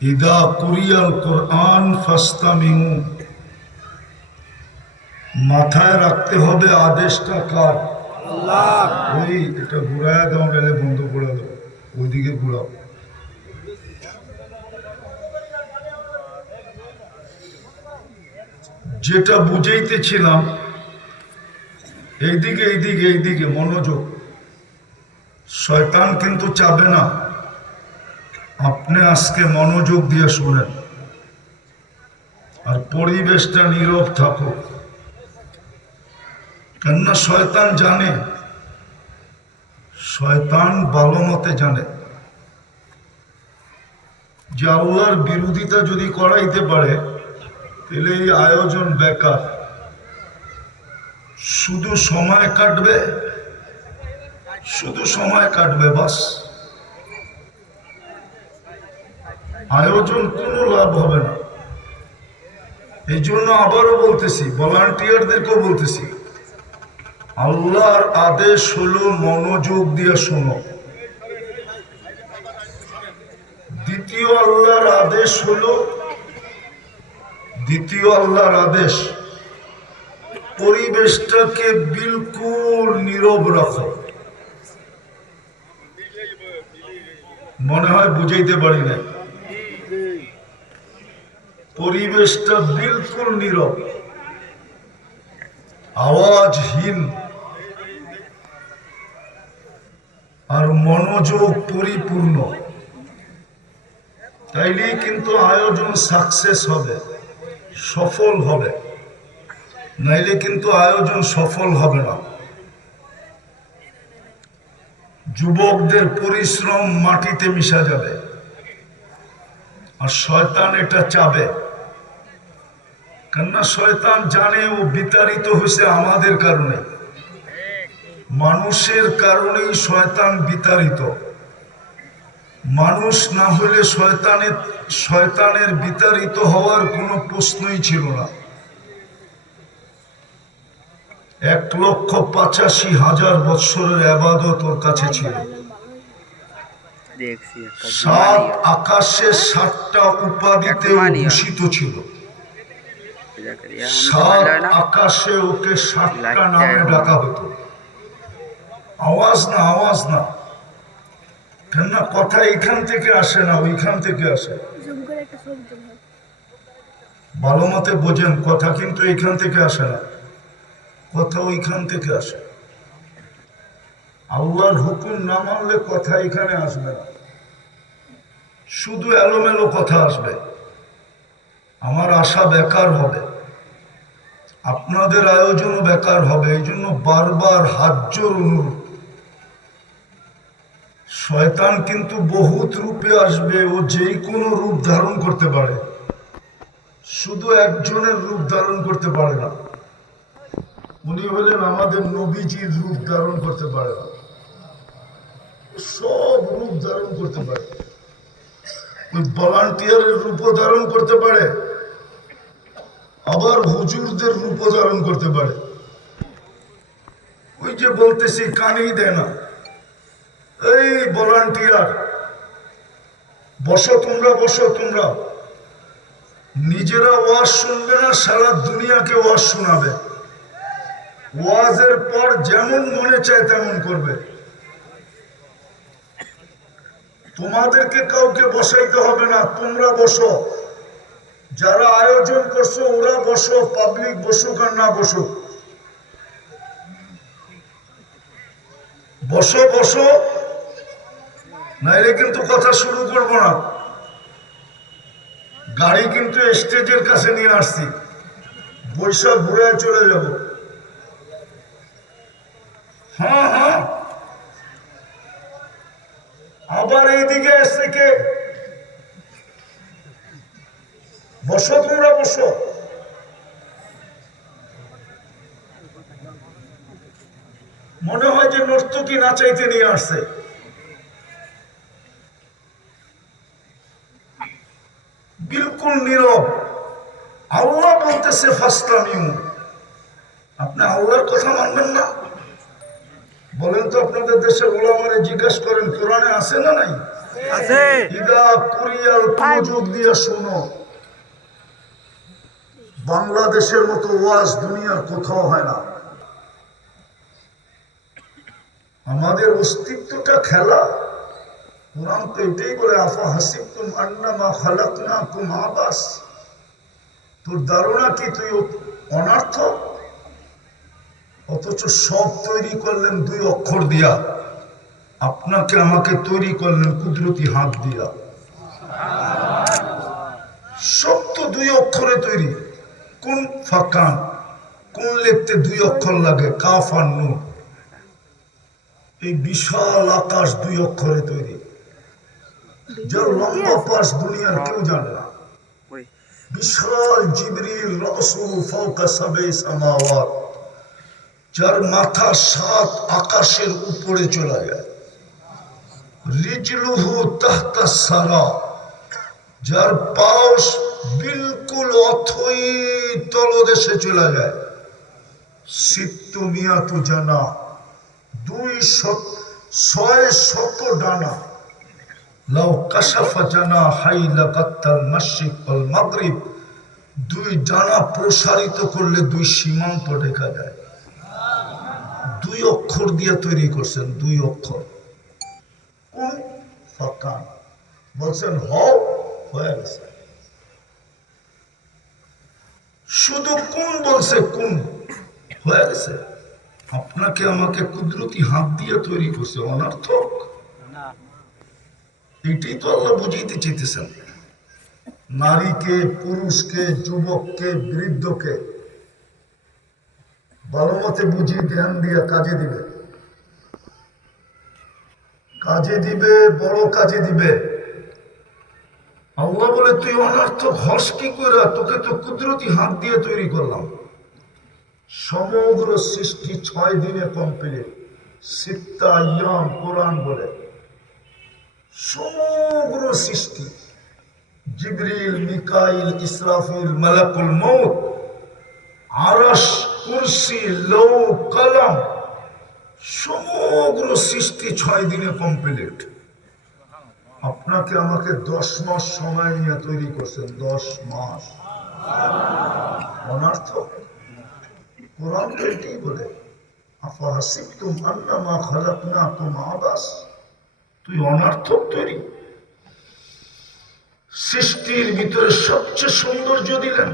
ইদা কুরিয়াল কোরআন ফাস্তামিউ, মাথায় রাখতে হবে আদেশটা কার? আল্লাহ। ওই এটা ঘুরায় দাও, নাহলে বন্ধ করে দাও, ওইদিকে ঘুরাও। যেটা বুঝাইতেছিলাম, এইদিকে এইদিকে এইদিকে মনোযোগ। শয়তান কিন্তু চাবে না আপনি আজকে মনোযোগ দিয়ে শুনেন, আর পরিবেশটা নীরব থাকুক। কেননা শয়তান জানে, শয়তান ভালো মতে জানে যে আল্লাহর বিরোধিতা যদি করাইতে পারে তাহলে এই আয়োজন বেকার, শুধু সময় কাটবে, শুধু সময় কাটবে, বাস। আয়োজন কোনো লাভ হবে না। এই জন্য আবারও বলতেছি, ভলান্টিয়ারদেরকেও বলতেছি, আল্লাহর আদেশ হলো মনোযোগ দিয়ে শোনো। দ্বিতীয় আল্লাহর আদেশ হলো, দ্বিতীয় আল্লাহর আদেশ পরিবেশটাকে বিলকুল নীরব রাখো। মনে হয় বুঝাইতে পারি না। পরিবেশটা বিলকুল নীরব, আওয়াজহীন, আর মনোযোগ পরিপূর্ণ। তাইলেই কিন্তু আয়োজন সাকসেস হবে, সফল হবে, নাইলে কিন্তু আয়োজন সফল হবে না। যুবকদের পরিশ্রম মাটিতে মিশা যাবে, আর শয়তান এটা চাবে। কেননা শয়তান জানে ও বিতাড়িত হয়েছে আমাদের কারণে, মানুষের কারণেই শয়তান বিতাড়িত। মানুষ না হলে শয়তানের বিতাড়িত হওয়ার কোনো প্রশ্নই ছিল না। 1,85,000 বৎসরের ইবাদত ওর কাছে ছিল। 7 আকাশে 7টা উপাধিতে ভূষিত ছিল। 7 আকাশে ওকে 7টা নামে ডাকা হতো। আওয়াজ না, আওয়াজ না, কেননা কথা এইখান থেকে আসে না, ওইখান থেকে আসে। ভালো মতে বোঝেন, কথা কিন্তু এইখান থেকে আসে না, কথা ওইখান থেকে আসে। আল্লাহর হুকুম না মানলে কথা এখানে আসবে না, শুধু এলোমেলো কথা আসবে। আমার আশা বেকার হবে, আপনাদের আয়োজনও বেকার হবে। এই জন্য বারবার হাত জোর অনুরোধ। শয়তান কিন্তু বহুত রূপে আসবে, ও যেই কোনো রূপ ধারণ করতে পারে, শুধু একজনের রূপ ধারণ করতে পারে না। উনি হলেন আমাদের নবীজির রূপ ধারণ করতে পারে না, সব রূপ ধারণ করতে পারে। ওই ভলান্টিয়ারের রূপও ধারণ করতে পারে, আবার হুজুরদের রূপও ধারণ করতে পারে। ওই যে বলতেছি, কানেই দেয় না। এই ভলান্টিয়ার, বসো তোমরা, বসো তোমরা। নিজেরা ওয়াজ শুনবে না, সারা দুনিয়াকে ওয়াজ শোনাবে। ওয়াজের পর যেমন মনে চায় তেমন করবে। তোমাদেরকে কাউকে বসাইতে হবে না, তোমরা বসো। যারা আয়োজন করছো ওরা বসো, পাবলিক বসুক আর না বসুক, বসো বসো, নাইলে কিন্তু কথা শুরু করবো না। গাড়ি কিন্তু স্টেজের কাছে নিয়ে আসছি, বৈশাখ ঘুরে চলে যাব। হ্যাঁ হ্যাঁ, আবার এইদিকে এসে কে? বসো তোমরা, বসো। মনে হয় যে নর্তকী নাচাইতে নিয়ে আসছে। বিলকুল নীরব। আল্লাহ বলতেছে ফাসতামিউ। আপনি আল্লাহর কথা মানবেন না? বলেন তো, আপনাদের দেশের ওলামারে জিজ্ঞাসা করেন কোরআনে আছে না নাই? আছে ইদা কুরিয়াল মনোযোগ দিয়ে শোনো, বাংলাদেশের মতো ওয়াজ দুনিয়ার কোথাও হয় না। আমাদের অস্তিত্বটা খেলা। কোরআন তো এটাই বলে, আফা হাসিবতুম আন্নামা খালাকনাকুম আবাস। তোর ধারণা কি তুই অনার্থক? অথচ সব তৈরি করলেন দুই অক্ষর দিয়া, আপনাকে আমাকে তৈরি করলেন কুদরতি হাত দিয়া। সব তো দুই অক্ষরে তৈরি। কোন ফাকান, কোন লিখতে দুই অক্ষর লাগে, কাফ আর নুন। এই বিশাল আকাশ দুই অক্ষরে তৈরি, যার লম্বা পাশ দুনিয়ার কেউ জানে না। বিশাল জিবরিল রাসূল ফাওকা সাবে সামাওয়াত, যার মাথা 7 আকাশের উপরে চলে যায়। রিজলুহু তাহতা সারা, যার পাশ বিলকুল অথই তলদেশে চলে যায়। সিত্তু মিয়াতু জানা, 600 ডানা। লাউ কাশাফা জানা হাইলা কাত্তাল মাশরিক ওয়াল মাগরিব, 2 ডানা প্রসারিত করলে 2 সীমান্ত দেখা যায়। 2 অক্ষর দিয়ে তৈরি করছেন, 2 অক্ষর। কোন ফাকান বলছেন হও, হয়ে গেছে। শুধু কোন বলছে, কোন হয়ে গেছে। আপনাকে আমাকে কুদরতি হাত দিয়ে তৈরি করছে, অনর্থক। এটাই তো আল্লাহ বুঝাইতে চাইতেছেন। নারীকে, পুরুষকে, যুবককে, বৃদ্ধকে ভালো মতে বুঝিয়ে ধ্যান দিয়ে কাজে দিবে, কাজে দিবে, বড় কাজে দিবে। আল্লাহ বলে তুই অনর্থক হস কি করে? তোকে তো কুদরতি হাত দিয়ে তৈরি করলাম। সমগ্র সৃষ্টি 6 দিনে কমপ্লিট। সিত্তা আইয়াম কোরআন বলে। সমগ্র সৃষ্টি, জিবরিল, মিকাইল, ইসরাফিল, মালাকুল মউত, আরশ, কুরসি, লৌ, কলম, সমগ্র সৃষ্টি 6 দিনে কমপ্লিট। আপনাকে আমাকে 10 মাস সময় নিয়ে তৈরি করছেন, 10 মাস। অনর্থক। কোরআন তো এটাই বলে, আফা হাসিবতুম আন্নামা খালাকনাকুম আবাস। তুই অনর্থক তৈরি। সৃষ্টির ভিতরে সবচেয়ে সৌন্দর্য দিলেন,